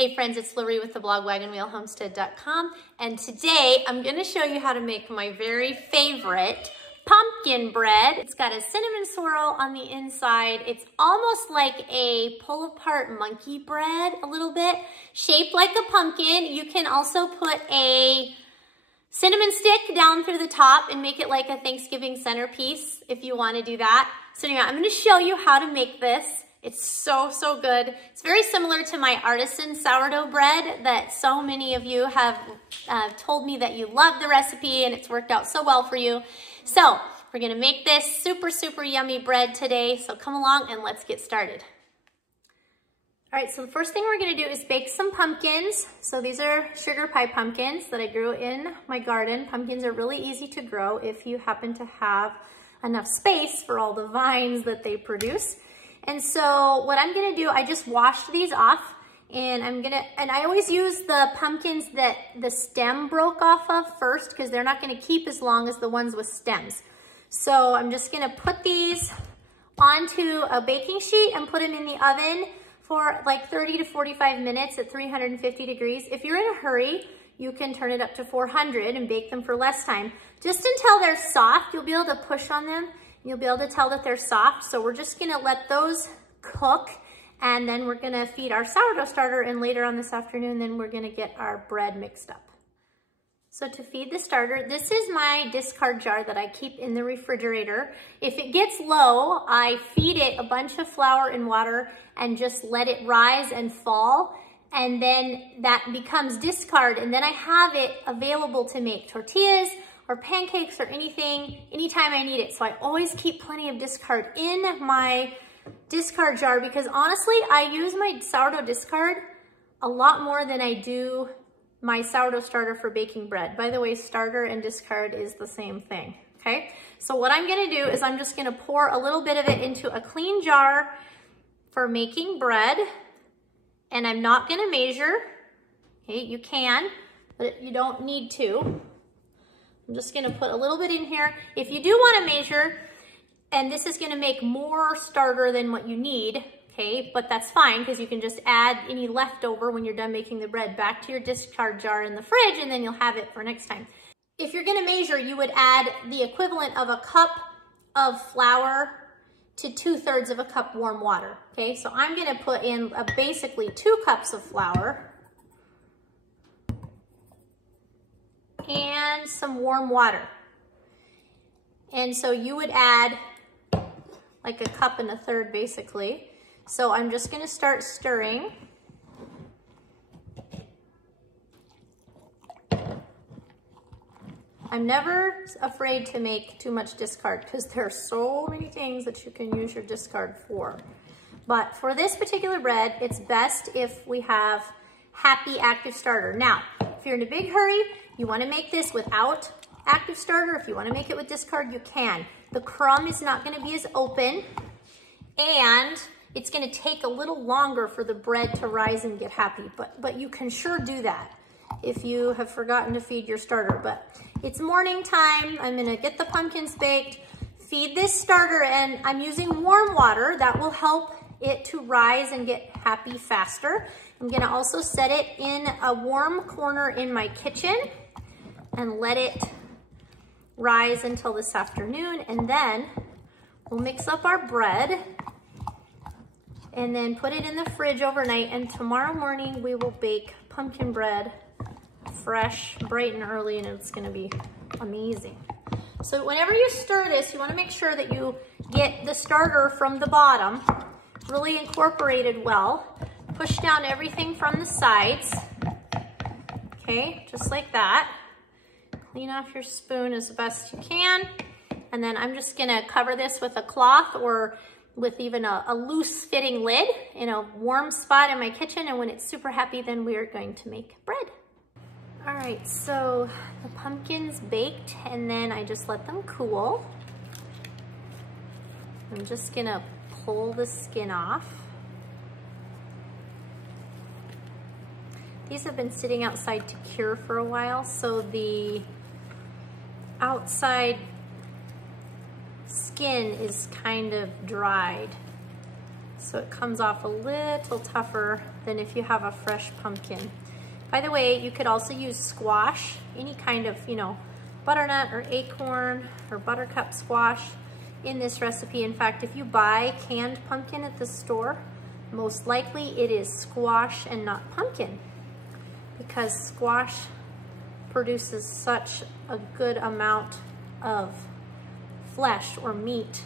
Hey friends, it's Lori with the blog wagonwheelhomestead.com, and today I'm going to show you how to make my very favorite pumpkin bread. It's got a cinnamon swirl on the inside. It's almost like a pull apart monkey bread a little bit, shaped like a pumpkin. You can also put a cinnamon stick down through the top and make it like a Thanksgiving centerpiece if you want to do that. So anyway, I'm going to show you how to make this. It's so good. It's very similar to my artisan sourdough bread that so many of you have told me that you love the recipe and it's worked out so well for you. So we're gonna make this super yummy bread today. So come along and let's get started. All right, so the first thing we're gonna do is bake some pumpkins. So these are sugar pie pumpkins that I grew in my garden. Pumpkins are really easy to grow if you happen to have enough space for all the vines that they produce. And so what I'm gonna do, I just washed these off and I always use the pumpkins that the stem broke off of first because they're not gonna keep as long as the ones with stems. So I'm just gonna put these onto a baking sheet and put them in the oven for like 30 to 45 minutes at 350 degrees. If you're in a hurry, you can turn it up to 400 and bake them for less time. Just until they're soft, you'll be able to push on them. You'll be able to tell that they're soft. So we're just gonna let those cook and then we're gonna feed our sourdough starter, and later on this afternoon, then we're gonna get our bread mixed up. So to feed the starter, this is my discard jar that I keep in the refrigerator. If it gets low, I feed it a bunch of flour and water and just let it rise and fall. And then that becomes discard. And then I have it available to make tortillas or pancakes or anything, anytime I need it. So I always keep plenty of discard in my discard jar because honestly, I use my sourdough discard a lot more than I do my sourdough starter for baking bread. By the way, starter and discard is the same thing, okay? So what I'm gonna do is I'm just gonna pour a little bit of it into a clean jar for making bread, and I'm not gonna measure, okay? You can, but you don't need to. I'm just gonna put a little bit in here. If you do wanna measure, and this is gonna make more starter than what you need, okay, but that's fine because you can just add any leftover when you're done making the bread back to your discard jar in the fridge and then you'll have it for next time. If you're gonna measure, you would add the equivalent of a cup of flour to 2/3 of a cup warm water, okay? So I'm gonna put in basically 2 cups of flour and some warm water. And so you would add like 1.25 cups basically. So I'm just gonna start stirring. I'm never afraid to make too much discard because there are so many things that you can use your discard for. But for this particular bread, it's best if we have happy active starter. Now, if you're in a big hurry, you wanna make this without active starter. If you wanna make it with discard, you can. The crumb is not gonna be as open, and it's gonna take a little longer for the bread to rise and get happy, but you can sure do that if you have forgotten to feed your starter. But it's morning time. I'm gonna get the pumpkins baked, feed this starter, and I'm using warm water. That will help it to rise and get happy faster. I'm gonna also set it in a warm corner in my kitchen and let it rise until this afternoon, and then we'll mix up our bread and then put it in the fridge overnight, and tomorrow morning we will bake pumpkin bread fresh, bright and early, and it's gonna be amazing. So whenever you stir this, you wanna make sure that you get the starter from the bottom really incorporated well. Push down everything from the sides, okay, just like that. Clean off your spoon as best you can. And then I'm just gonna cover this with a cloth or with even a loose fitting lid in a warm spot in my kitchen. And when it's super happy, then we are going to make bread. All right, so the pumpkins baked and then I just let them cool. I'm just gonna pull the skin off. These have been sitting outside to cure for a while, so the outside skin is kind of dried. So it comes off a little tougher than if you have a fresh pumpkin. By the way, you could also use squash, any kind of, you know, butternut or acorn or buttercup squash in this recipe. In fact, if you buy canned pumpkin at the store, most likely it is squash and not pumpkin, because squash produces such a good amount of flesh or meat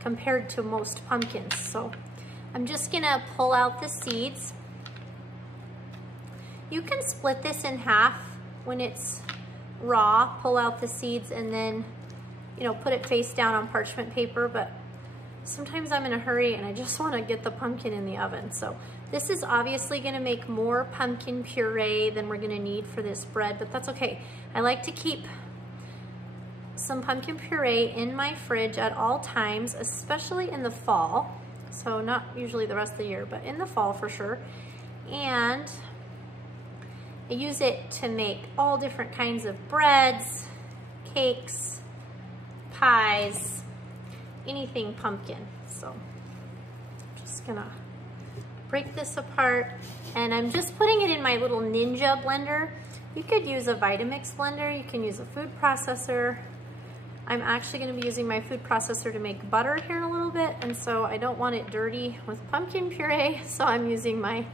compared to most pumpkins. So I'm just gonna pull out the seeds. You can split this in half when it's raw, pull out the seeds and then, you know, put it face down on parchment paper, but sometimes I'm in a hurry and I just want to get the pumpkin in the oven. So this is obviously going to make more pumpkin puree than we're going to need for this bread, but that's okay. I like to keep some pumpkin puree in my fridge at all times, especially in the fall. So not usually the rest of the year, but in the fall for sure. And I use it to make all different kinds of breads, cakes, pies, anything pumpkin. So I'm just gonna break this apart, and I'm just putting it in my little Ninja blender. You could use a Vitamix blender, you can use a food processor. I'm actually gonna be using my food processor to make butter here in a little bit, and so I don't want it dirty with pumpkin puree, so I'm using my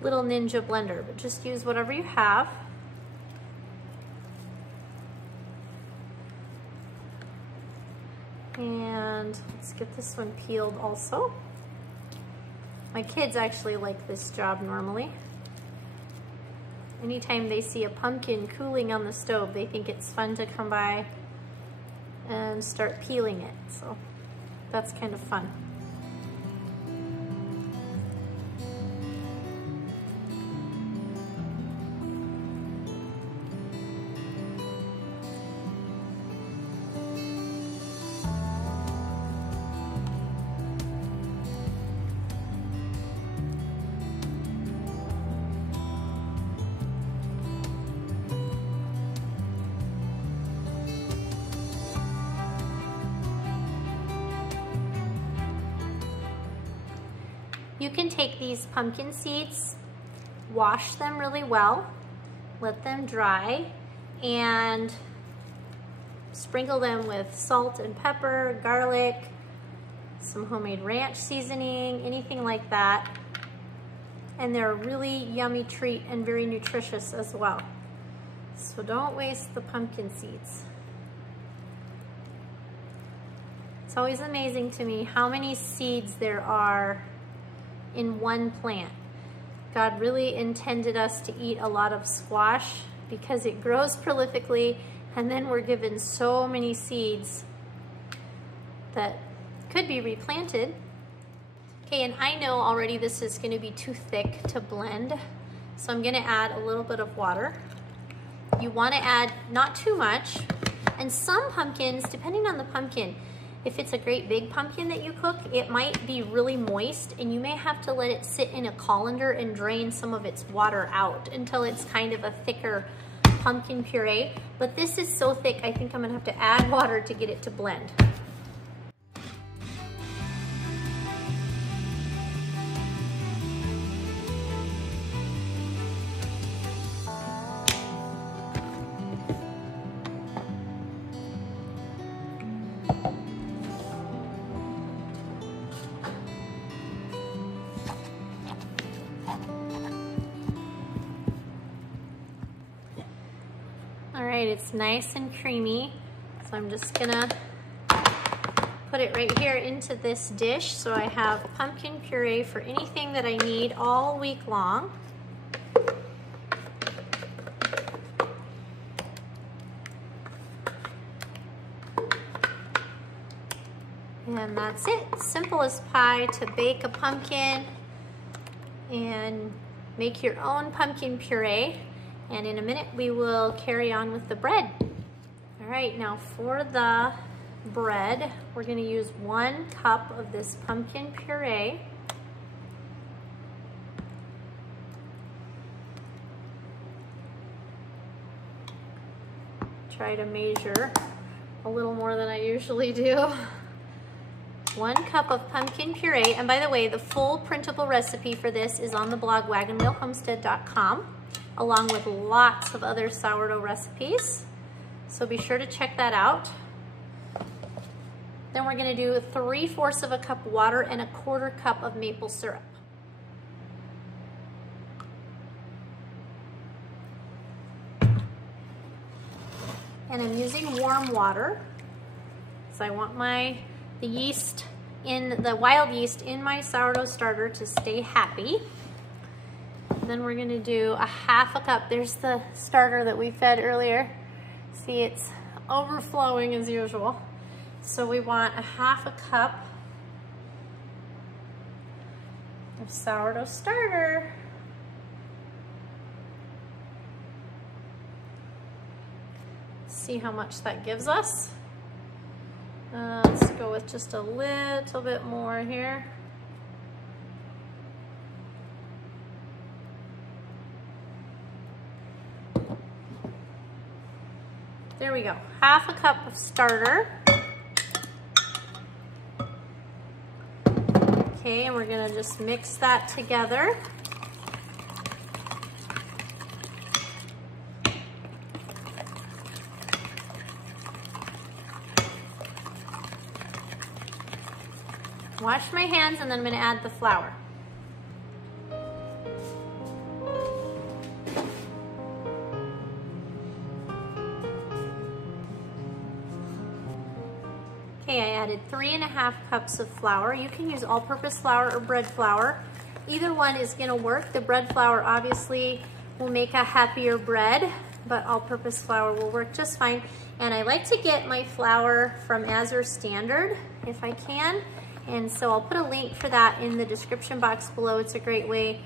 little Ninja blender, but just use whatever you have. And let's get this one peeled also. My kids actually like this job normally. Anytime they see a pumpkin cooling on the stove, they think it's fun to come by and start peeling it. So that's kind of fun. You can take these pumpkin seeds, wash them really well, let them dry, and sprinkle them with salt and pepper, garlic, some homemade ranch seasoning, anything like that. And they're a really yummy treat and very nutritious as well. So don't waste the pumpkin seeds. It's always amazing to me how many seeds there are in one plant. God really intended us to eat a lot of squash because it grows prolifically, and then we're given so many seeds that could be replanted. Okay, and I know already this is going to be too thick to blend, so I'm going to add a little bit of water. You want to add not too much, and some pumpkins, depending on the pumpkin, if it's a great big pumpkin that you cook, it might be really moist, and you may have to let it sit in a colander and drain some of its water out until it's kind of a thicker pumpkin puree. But this is so thick, I think I'm gonna have to add water to get it to blend. All right, it's nice and creamy, so I'm just gonna put it right here into this dish so I have pumpkin puree for anything that I need all week long. And that's it. Simple as pie to bake a pumpkin and make your own pumpkin puree. And in a minute, we will carry on with the bread. All right, now for the bread, we're gonna use 1 cup of this pumpkin puree. Try to measure a little more than I usually do. 1 cup of pumpkin puree. And by the way, the full printable recipe for this is on the blog wagonwheelhomestead.com, along with lots of other sourdough recipes. So be sure to check that out. Then we're gonna do 3/4 of a cup water and 1/4 cup of maple syrup. And I'm using warm water. So I want the wild yeast in my sourdough starter to stay happy. And then we're gonna do 1/2 cup. There's the starter that we fed earlier. See, it's overflowing as usual. So we want 1/2 cup of sourdough starter. See how much that gives us. Let's go with just a little bit more here. There we go, 1/2 cup of starter. Okay, and we're gonna just mix that together. Wash my hands, and then I'm gonna add the flour. Okay, I added 3½ cups of flour. You can use all-purpose flour or bread flour. Either one is gonna work. The bread flour obviously will make a happier bread, but all-purpose flour will work just fine. And I like to get my flour from Azure Standard if I can. And so I'll put a link for that in the description box below. It's a great way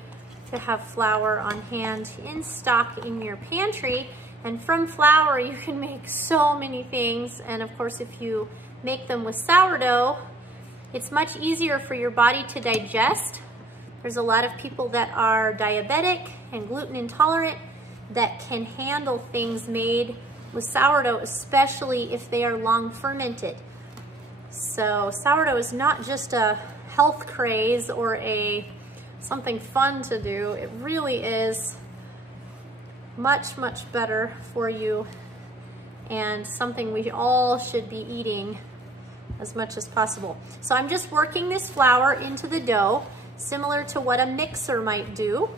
to have flour on hand in stock in your pantry. And from flour, you can make so many things. And of course, if you make them with sourdough, it's much easier for your body to digest. There's a lot of people that are diabetic and gluten intolerant that can handle things made with sourdough, especially if they are long fermented. So sourdough is not just a health craze or something fun to do. It really is much, much better for you and something we all should be eating as much as possible. So I'm just working this flour into the dough, similar to what a mixer might do.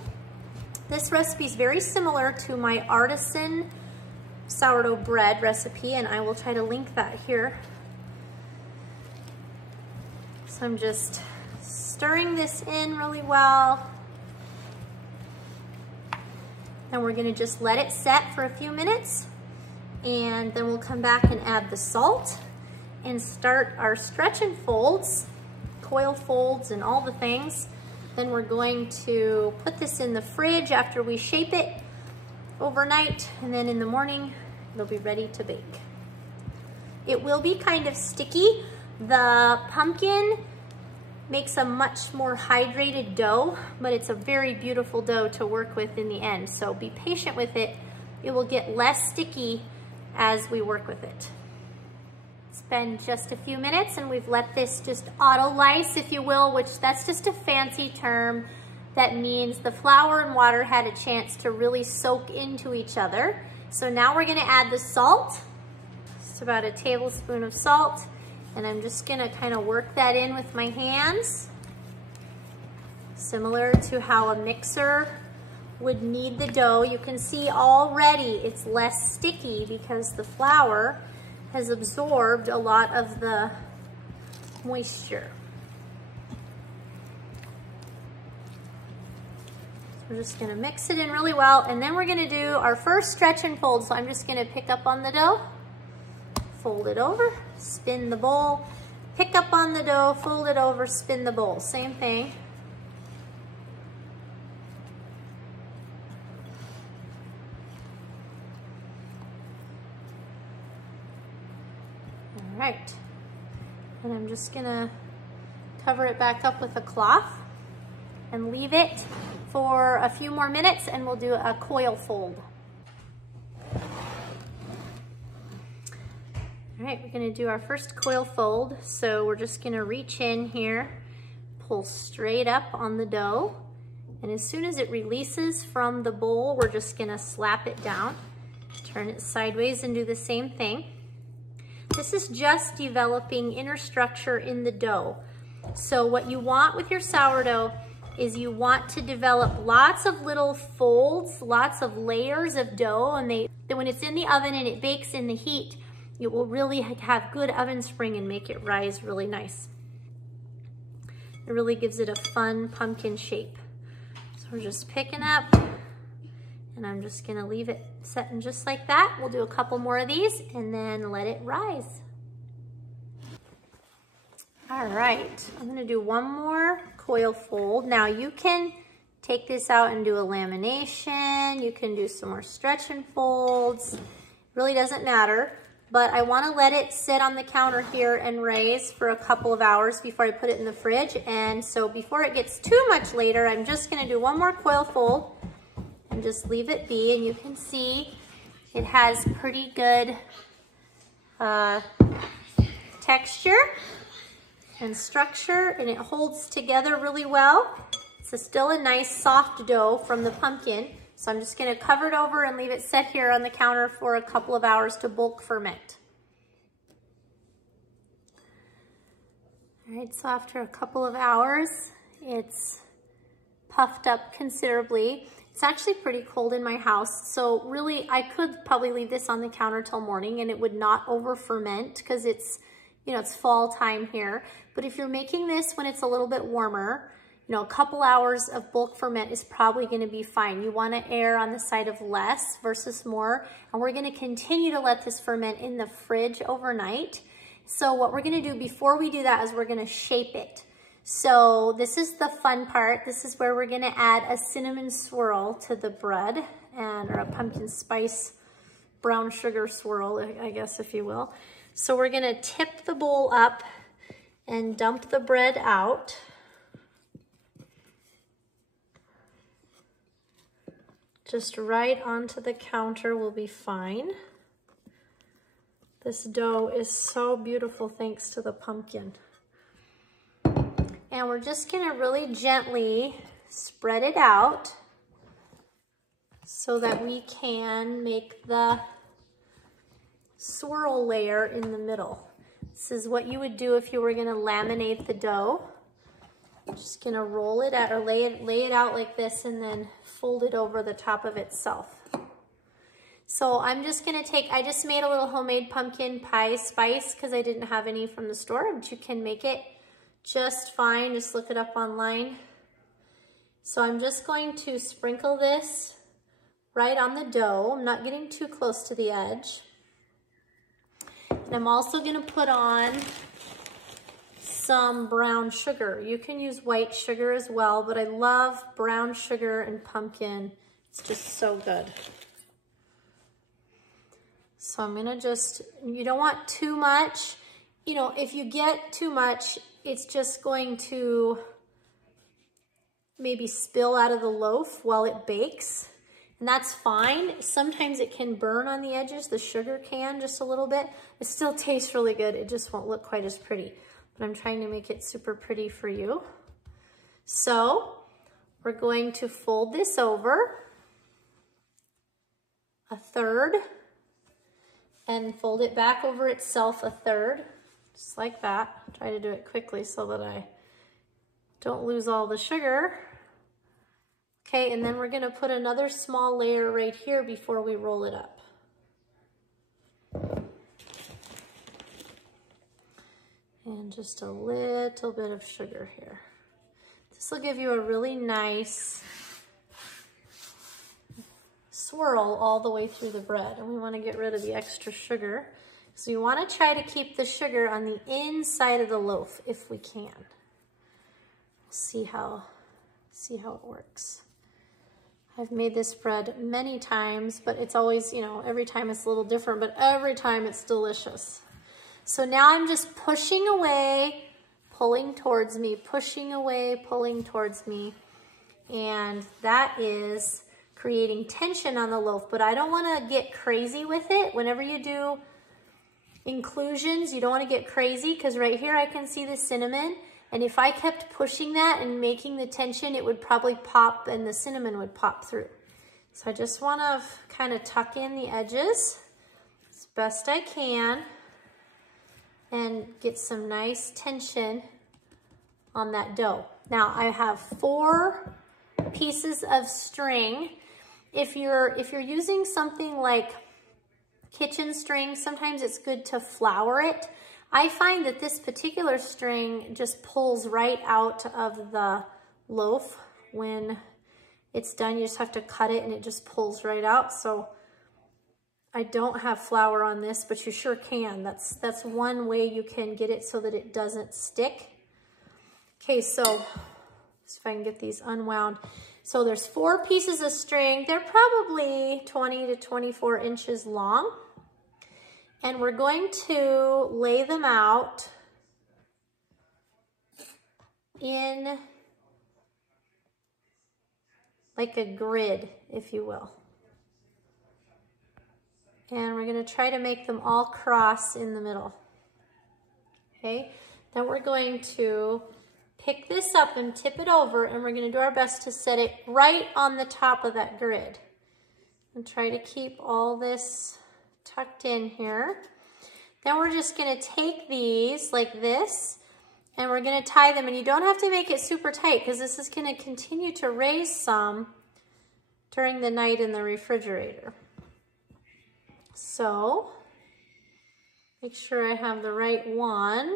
This recipe is very similar to my artisan sourdough bread recipe, and I will try to link that here. So I'm just stirring this in really well. And we're gonna just let it set for a few minutes, and then we'll come back and add the salt and start our stretch and folds, coil folds and all the things. Then we're going to put this in the fridge after we shape it overnight, and then in the morning, it'll be ready to bake. It will be kind of sticky. The pumpkin makes a much more hydrated dough, but it's a very beautiful dough to work with in the end. So be patient with it. It will get less sticky as we work with it. It's been just a few minutes and we've let this just auto-lyse, if you will, which that's just a fancy term that means the flour and water had a chance to really soak into each other. So now we're gonna add the salt. Just about a tablespoon of salt. And I'm just gonna kind of work that in with my hands, similar to how a mixer would knead the dough. You can see already it's less sticky because the flour has absorbed a lot of the moisture. We're just gonna mix it in really well, and then we're gonna do our first stretch and fold. So I'm just gonna pick up on the dough, fold it over, spin the bowl, pick up on the dough, fold it over, spin the bowl. Same thing. All right. And I'm just gonna cover it back up with a cloth and leave it for a few more minutes, and we'll do a coil fold. All right, we're gonna do our first coil fold. So we're just gonna reach in here, pull straight up on the dough. And as soon as it releases from the bowl, we're just gonna slap it down, turn it sideways and do the same thing. This is just developing inner structure in the dough. So what you want with your sourdough is you want to develop lots of little folds, lots of layers of dough, and then when it's in the oven and it bakes in the heat, it will really have good oven spring and make it rise really nice. It really gives it a fun pumpkin shape. So we're just picking up, and I'm just gonna leave it setting just like that. We'll do a couple more of these and then let it rise. All right, I'm gonna do one more coil fold. Now you can take this out and do a lamination. You can do some more stretch and folds. It really doesn't matter, but I wanna let it sit on the counter here and raise for a couple of hours before I put it in the fridge. And so before it gets too much later, I'm just gonna do one more coil fold and just leave it be. And you can see it has pretty good texture and structure, and it holds together really well. It's still a nice soft dough from the pumpkin. So I'm just gonna cover it over and leave it set here on the counter for a couple of hours to bulk ferment. All right, so after a couple of hours, it's puffed up considerably. It's actually pretty cold in my house, so really I could probably leave this on the counter till morning and it would not over ferment because it's, you know, it's fall time here. But if you're making this when it's a little bit warmer, you know, a couple hours of bulk ferment is probably gonna be fine. You wanna err on the side of less versus more, and we're gonna continue to let this ferment in the fridge overnight. So what we're gonna do before we do that is we're gonna shape it. So this is the fun part. This is where we're gonna add a cinnamon swirl to the bread, or a pumpkin spice brown sugar swirl, I guess, if you will. So we're gonna tip the bowl up and dump the bread out. Just right onto the counter will be fine. This dough is so beautiful thanks to the pumpkin. And we're just gonna really gently spread it out so that we can make the swirl layer in the middle. This is what you would do if you were gonna laminate the dough. I'm just gonna roll it out or lay it out like this and then fold it over the top of itself. So I'm just gonna I just made a little homemade pumpkin pie spice because I didn't have any from the store, but you can make it just fine. Just look it up online. So I'm just going to sprinkle this right on the dough. I'm not getting too close to the edge. And I'm also gonna put on some brown sugar. You can use white sugar as well, but I love brown sugar and pumpkin. It's just so good. So I'm gonna you don't want too much. You know, if you get too much, it's just going to maybe spill out of the loaf while it bakes. And that's fine. Sometimes it can burn on the edges. The sugar can just a little bit. It still tastes really good. It just won't look quite as pretty. But I'm trying to make it super pretty for you. So we're going to fold this over a third and fold it back over itself a third, just like that. Try to do it quickly so that I don't lose all the sugar. Okay, and then we're gonna put another small layer right here before we roll it up. And just a little bit of sugar here. This will give you a really nice swirl all the way through the bread. And we want to get rid of the extra sugar. So you want to try to keep the sugar on the inside of the loaf if we can. See how it works. I've made this bread many times, but it's always, you know, every time it's a little different, but every time it's delicious. So now I'm just pushing away, pulling towards me, pushing away, pulling towards me. And that is creating tension on the loaf, but I don't want to get crazy with it. Whenever you do inclusions. You don't want to get crazy because right here I can see the cinnamon. And if I kept pushing that and making the tension, it would probably pop and the cinnamon would pop through. So I just want to kind of tuck in the edges as best I can and get some nice tension on that dough. Now I have 4 pieces of string. If you're using something like kitchen string, sometimes it's good to flour it. I find that this particular string just pulls right out of the loaf when it's done. You just have to cut it and it just pulls right out. So I don't have flour on this, but you sure can. That's one way you can get it so that it doesn't stick. Okay, so see if I can get these unwound. So there's 4 pieces of string. They're probably 20 to 24 inches long. And we're going to lay them out in like a grid, if you will. And we're going to try to make them all cross in the middle. Okay, then we're going to pick this up and tip it over, and we're going to do our best to set it right on the top of that grid. And try to keep all this tucked in here. Then we're just going to take these like this, and we're going to tie them. And you don't have to make it super tight because this is going to continue to raise some during the night in the refrigerator. So make sure I have the right one.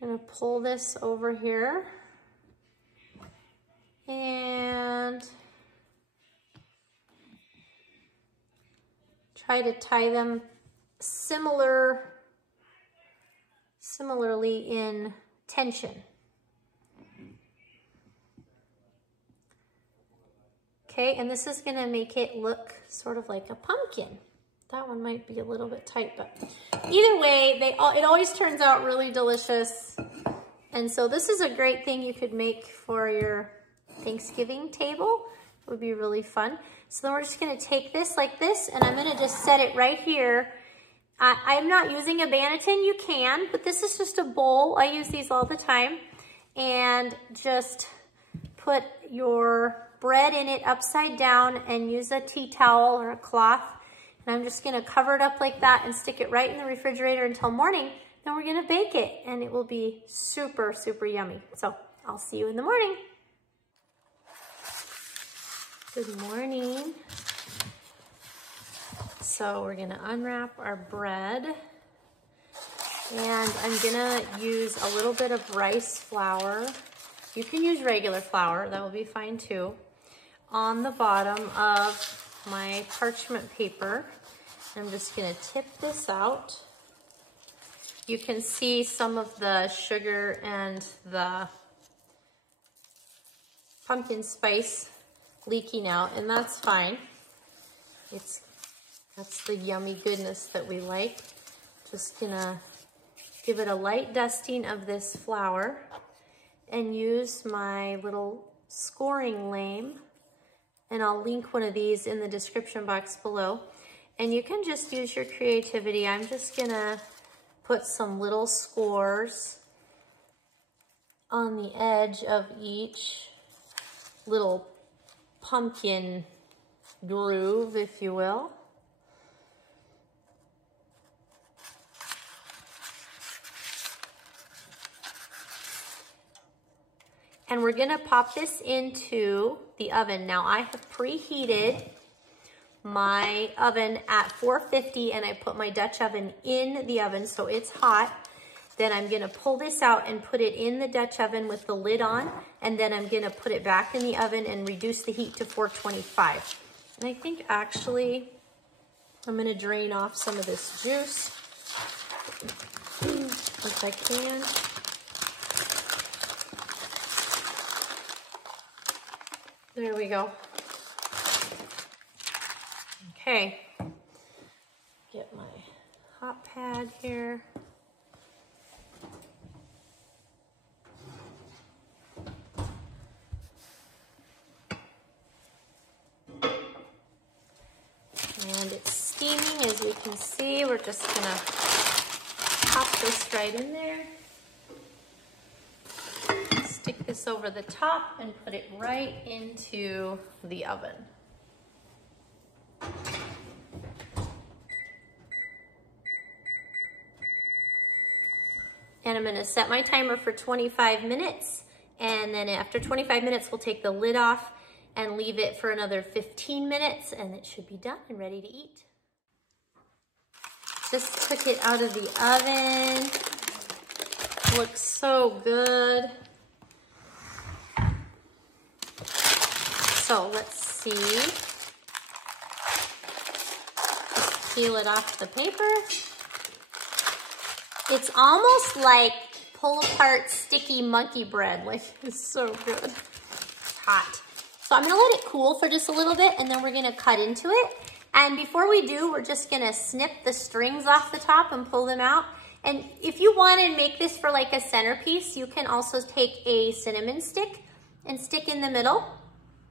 I'm going to pull this over here and try to tie them similarly in tension. Okay, and this is going to make it look sort of like a pumpkin. That one might be a little bit tight, but either way, it always turns out really delicious. And so this is a great thing you could make for your Thanksgiving table. It would be really fun. So then we're just going to take this like this, and I'm going to just set it right here. I'm not using a banneton. You can, but this is just a bowl. I use these all the time. And just put your bread in it upside down and use a tea towel or a cloth. And I'm just going to cover it up like that and stick it right in the refrigerator until morning. Then we're going to bake it, and it will be super, super yummy. So I'll see you in the morning. Good morning. So we're going to unwrap our bread. And I'm going to use a little bit of rice flour. You can use regular flour. That will be fine too. On the bottom of my parchment paper. I'm just going to tip this out. You can see some of the sugar and the pumpkin spice leaking out, and that's fine. That's the yummy goodness that we like. Just gonna give it a light dusting of this flour and use my little scoring lame, and I'll link one of these in the description box below. And you can just use your creativity. I'm just gonna put some little scores on the edge of each little pumpkin groove, if you will. And we're gonna pop this into the oven. Now I have preheated my oven at 450, and I put my Dutch oven in the oven so it's hot. Then I'm gonna pull this out and put it in the Dutch oven with the lid on, and then I'm gonna put it back in the oven and reduce the heat to 425. And I think actually I'm gonna drain off some of this juice if I can. There we go. Okay, get my hot pad here. And it's steaming, as you can see. We're just gonna pop this right in there. Stick this over the top and put it right into the oven. And I'm gonna set my timer for 25 minutes. And then after 25 minutes, we'll take the lid off and leave it for another 15 minutes, and it should be done and ready to eat. Just took it out of the oven. Looks so good. So let's see. Just peel it off the paper. It's almost like pull apart sticky monkey bread. Like, it's so good. It's hot. So I'm gonna let it cool for just a little bit, and then we're gonna cut into it. And before we do, we're just gonna snip the strings off the top and pull them out. And if you wanna make this for like a centerpiece, you can also take a cinnamon stick and stick in the middle.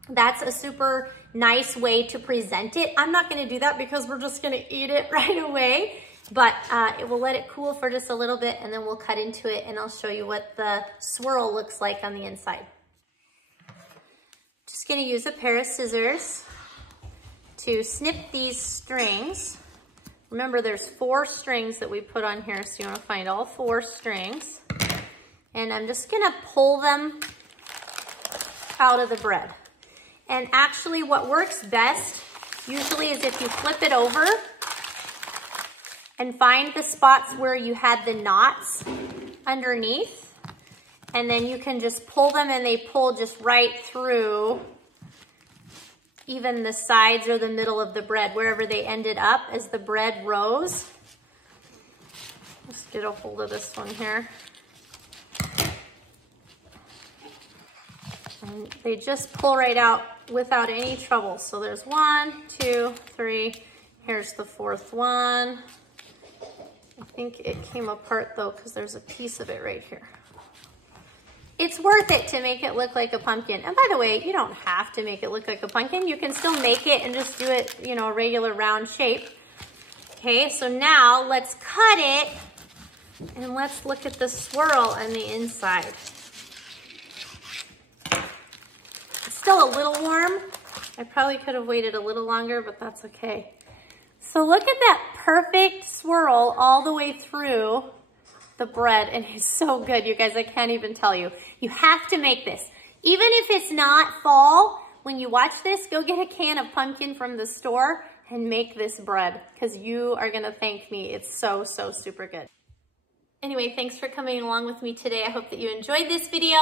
That's a super nice way to present it. I'm not gonna do that because we're just gonna eat it right away. But it will let it cool for just a little bit, and then we'll cut into it, and I'll show you what the swirl looks like on the inside. Just gonna use a pair of scissors to snip these strings. Remember, there's 4 strings that we put on here, so you wanna find all 4 strings. And I'm just gonna pull them out of the bread. And actually what works best usually is if you flip it over and find the spots where you had the knots underneath, and then you can just pull them, and they pull just right through even the sides or the middle of the bread, wherever they ended up as the bread rose. Let's get a hold of this one here. And they just pull right out without any trouble. So there's 1, 2, 3, here's the 4th one. I think it came apart though, because there's a piece of it right here. It's worth it to make it look like a pumpkin. And by the way, you don't have to make it look like a pumpkin. You can still make it and just do it, you know, a regular round shape. Okay, so now let's cut it, and let's look at the swirl on the inside. It's still a little warm. I probably could have waited a little longer, but that's okay. So look at that perfect swirl all the way through the bread, and it's so good, you guys. I can't even tell you. You have to make this. Even if it's not fall, when you watch this, go get a can of pumpkin from the store and make this bread, because you are gonna thank me. It's so, so super good. Anyway, thanks for coming along with me today. I hope that you enjoyed this video.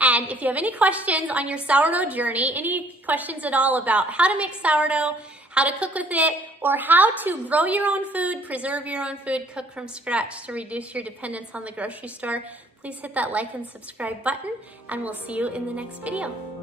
And if you have any questions on your sourdough journey, any questions at all about how to make sourdough, how to cook with it, or how to grow your own food, preserve your own food, cook from scratch to reduce your dependence on the grocery store, please hit that like and subscribe button, and we'll see you in the next video.